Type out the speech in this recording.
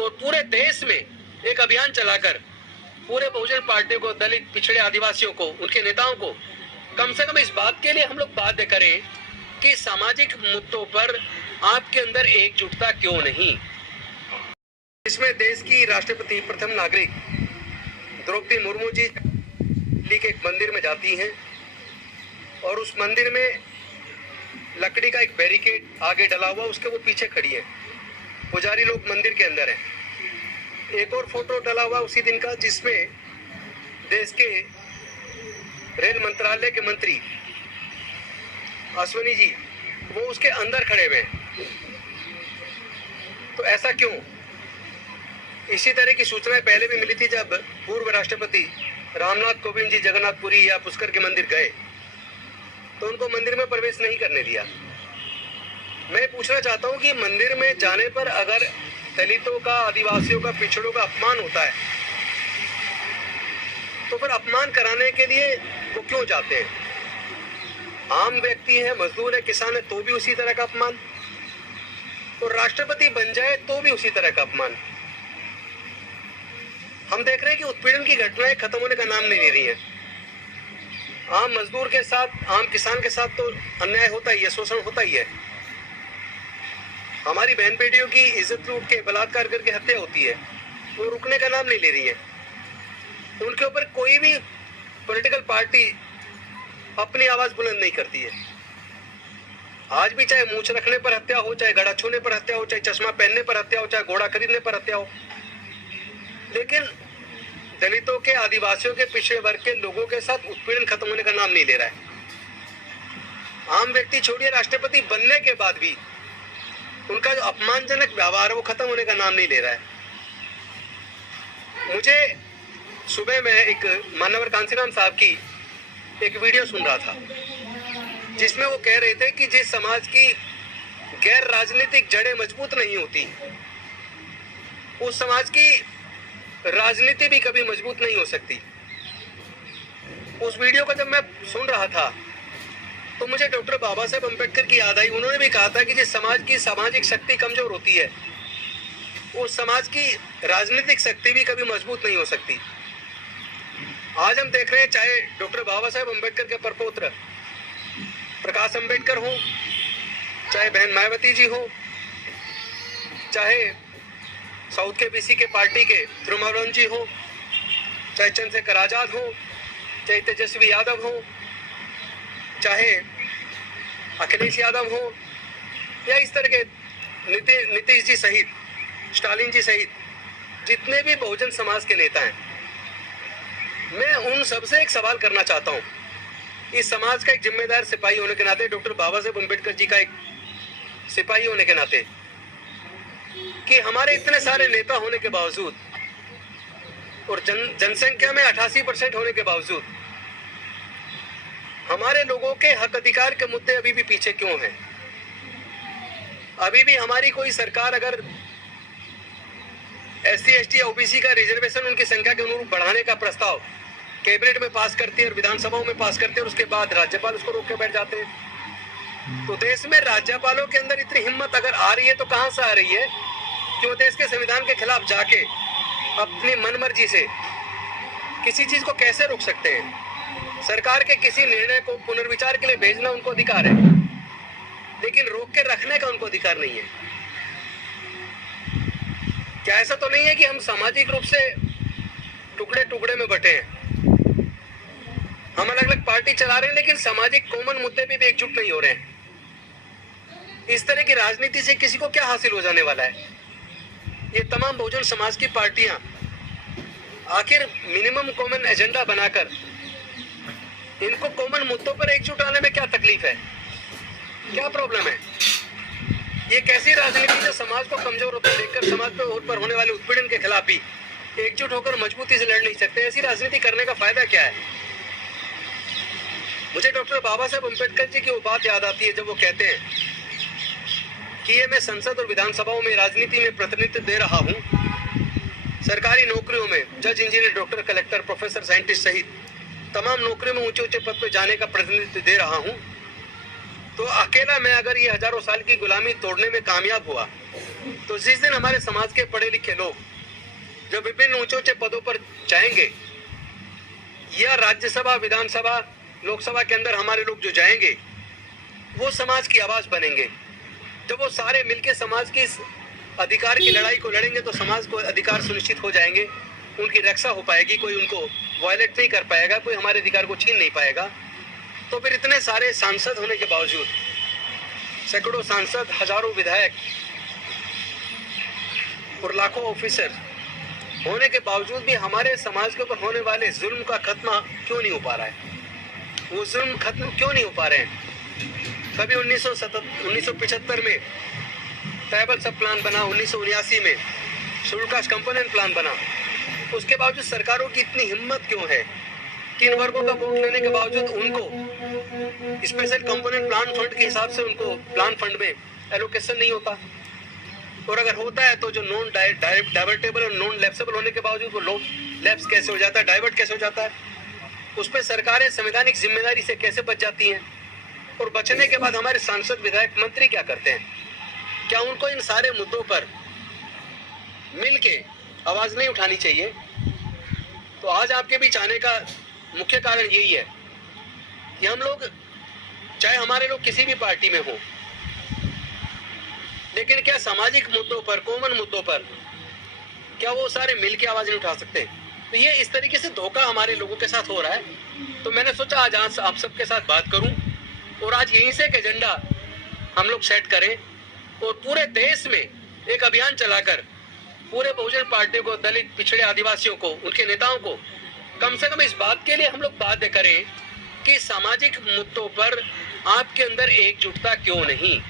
और पूरे देश में एक अभियान चलाकर पूरे बहुजन पार्टी को, दलित, पिछड़े, आदिवासियों को, उनके नेताओं को कम से कम इस बात के लिए हम लोग बाध्य करें कि सामाजिक मुद्दों पर आपके अंदर एकजुटता क्यों नहीं। इसमें देश की राष्ट्रपति, प्रथम नागरिक द्रौपदी मुर्मू जी दिल्ली के एक मंदिर में जाती हैं और उस मंदिर में लकड़ी का एक बैरिकेड आगे डला हुआ, उसके वो पीछे खड़ी है। पुजारी लोग मंदिर के अंदर हैं। एक और फोटो डला हुआ उसी दिन का, जिसमें देश के रेल मंत्रालय के मंत्री अश्विनी जी वो उसके अंदर खड़े हुए हैं। तो ऐसा क्यों? इसी तरह की सूचनाएं पहले भी मिली थी जब पूर्व राष्ट्रपति रामनाथ कोविंद जी जगन्नाथपुरी या पुष्कर के मंदिर गए तो उनको मंदिर में प्रवेश नहीं करने दिया। मैं पूछना चाहता हूं कि मंदिर में जाने पर अगर दलितों का, आदिवासियों का, पिछड़ों का अपमान होता है तो फिर अपमान कराने के लिए वो क्यों जाते हैं? आम व्यक्ति है, मजदूर है, किसान है, तो भी उसी तरह का अपमान, और राष्ट्रपति बन जाए तो भी उसी तरह का अपमान। हम देख रहे हैं कि उत्पीड़न की घटनाएं खत्म होने का नाम नहीं ले रही हैं। आम मजदूर के साथ, आम किसान के साथ तो अन्याय होता ही है, शोषण होता ही है। हमारी बहन बेटियों की इज्जत लूट के, बलात्कार करके हत्या होती है, वो रुकने का नाम नहीं ले रही है। उनके ऊपर कोई भी पॉलिटिकल पार्टी अपनी आवाज बुलंद नहीं करती है। आज भी चाहे मूंछ रखने पर हत्या हो, चाहे गड़ा छूने पर हत्या हो, चाहे चश्मा पहनने पर हत्या हो, चाहे घोड़ा खरीदने पर हत्या हो, लेकिन दलितों के, आदिवासियों के, पिछड़े वर्ग के लोगों के साथ उत्पीड़न खत्म होने का नाम नहीं ले रहा है। आम व्यक्ति छोड़िए, राष्ट्रपति बनने के बाद भी उनका जो अपमानजनक व्यवहार है वो खत्म होने का नाम नहीं ले रहा है। मुझे सुबह में एक मानवर कांसीराम साहब की एक वीडियो सुन रहा था जिसमें वो कह रहे थे कि जिस समाज की गैर राजनीतिक जड़ें मजबूत नहीं होती उस समाज की राजनीति भी कभी मजबूत नहीं हो सकती। उस वीडियो को जब मैं सुन रहा था तो मुझे डॉक्टर बाबा साहेब अम्बेडकर की याद आई। उन्होंने भी कहा था कि जिस समाज की सामाजिक शक्ति कमजोर होती है उस समाज की राजनीतिक शक्ति भी कभी मजबूत नहीं हो सकती। आज हम देख रहे हैं, चाहे डॉक्टर बाबा साहेब अम्बेडकर के परपौत्र प्रकाश अम्बेडकर हो, चाहे बहन मायावती जी हो, चाहे साउथ के बीसी के पार्टी के तिरुमावलम जी हो, चाहे चंद्रशेखर आजाद हो, चाहे तेजस्वी यादव हो, चाहे अखिलेश यादव हो, या इस तरह के नीतीश जी सहित, स्टालिन जी सहित जितने भी बहुजन समाज के नेता हैं, मैं उन सबसे एक सवाल करना चाहता हूं। इस समाज का एक जिम्मेदार सिपाही होने के नाते, डॉक्टर बाबा साहेब अम्बेडकर जी का एक सिपाही होने के नाते, कि हमारे इतने सारे नेता होने के बावजूद और जनसंख्या में 88% होने के बावजूद हमारे लोगों के हक अधिकार के मुद्दे अभी भी पीछे क्यों हैं? अभी भी हमारी कोई सरकार अगर SC, ST या OBC का रिजर्वेशन उनकी संख्या के अनुरूप बढ़ाने का प्रस्ताव कैबिनेट में पास करती है और विधानसभाओं में पास करते हैं और उसके बाद राज्यपाल उसको रोक के बैठ जाते हैं, तो देश में राज्यपालों के अंदर इतनी हिम्मत अगर आ रही है तो कहां से आ रही है कि वो देश के संविधान के खिलाफ जाके अपनी मनमर्जी से किसी चीज को कैसे रोक सकते हैं? सरकार के किसी निर्णय को पुनर्विचार के लिए भेजना उनको अधिकार है, लेकिन रोक के रखने का उनको अधिकार नहीं है। क्या ऐसा तो नहीं है कि हम सामाजिक रूप से टुकड़े टुकड़े में बटे हैं? हम अलग अलग पार्टी चला रहे हैं लेकिन सामाजिक कॉमन मुद्दे पे भी एकजुट नहीं हो रहे हैं। इस तरह की राजनीति से किसी को क्या हासिल हो जाने वाला है? ये तमाम बहुजन समाज की पार्टियां आखिर मिनिमम कॉमन एजेंडा बनाकर इनको कॉमन मुद्दों पर एकजुट आने में क्या तकलीफ है, क्या प्रॉब्लम है? ये कैसी राजनीति जो समाज को कमजोर होते देखकर समाज पर होने वाले उत्पीड़न के खिलाफ भी एकजुट होकर मजबूती से लड़ नहीं सकते? ऐसी राजनीति करने का फायदा क्या है? मुझे डॉक्टर बाबा साहेब अम्बेडकर जी की वो बात याद आती है जब वो कहते हैं कि ये मैं संसद और विधानसभाओं में राजनीति में प्रतिनिधित्व दे रहा हूँ, सरकारी नौकरियों में जज, engineer, doctor, collector, professor, scientist सहित तमाम नौकरियों में ऊंचे ऊंचे पद पर जाने का प्रतिनिधित्व दे रहा हूँ, तो अकेला मैं अगर ये हजारों साल की गुलामी तोड़ने में कामयाब हुआ तो जिस दिन हमारे समाज के पढ़े लिखे लोग जो विभिन्न ऊंचे ऊंचे पदों पर जाएंगे, या राज्यसभा, विधानसभा, लोकसभा के अंदर हमारे लोग जो जाएंगे, वो समाज की आवाज बनेंगे। जब वो सारे मिलकर समाज की इस अधिकार की लड़ाई को लड़ेंगे तो समाज को अधिकार सुनिश्चित हो जाएंगे, उनकी रक्षा हो पाएगी, कोई उनको वायलेट नहीं कर पाएगा, कोई हमारे अधिकार को छीन नहीं पाएगा। तो फिर इतने सारे सांसद होने के बावजूद, सैकड़ों सांसद, हजारों विधायक और लाखों ऑफिसर होने के बावजूद भी हमारे समाज के ऊपर होने वाले जुल्म का खत्मा क्यों नहीं हो पा रहा है? वो जुल्म खत्म क्यों नहीं हो पा रहे हैं? कभी 1975 में ट्राइबल सब प्लान बना, 1979 में शेड्यूल कास्ट कंपोनेंट प्लान बना, उसके बावजूद सरकारों की इतनी हिम्मत क्यों है कि इन वर्गों का वोट लेने के बावजूद उनको स्पेशल कंपोनेंट प्लान फंड के हिसाब से उनको प्लान फंड में एलोकेशन नहीं होता, और अगर होता है तो जो नॉन डाइवर्टेबल और नॉन लैप्सेबल होने के बावजूद वो लैप्स कैसे हो जाता है, डाइवर्ट कैसे हो जाता है, उस पर सरकारें संवैधानिक जिम्मेदारी से कैसे बच जाती हैं? और बचने के बाद हमारे सांसद, विधायक, मंत्री क्या करते हैं? क्या उनको इन सारे मुद्दों पर मिल के आवाज नहीं उठानी चाहिए? तो आज आपके बीच आने का मुख्य कारण यही है कि हम लोग, चाहे हमारे लोग किसी भी पार्टी में हो, लेकिन क्या सामाजिक मुद्दों पर, कॉमन मुद्दों पर क्या वो सारे मिल के आवाज नहीं उठा सकते? तो ये इस तरीके से धोखा हमारे लोगों के साथ हो रहा है। तो मैंने सोचा आज आप सबके साथ बात करूं और आज यहीं से एक एजेंडा हम लोग सेट करें और पूरे देश में एक अभियान चलाकर पूरे बहुजन पार्टी को, दलित, पिछड़े, आदिवासियों को, उनके नेताओं को कम से कम इस बात के लिए हम लोग बाध्य करें कि सामाजिक मुद्दों पर आपके अंदर एकजुटता क्यों नहीं।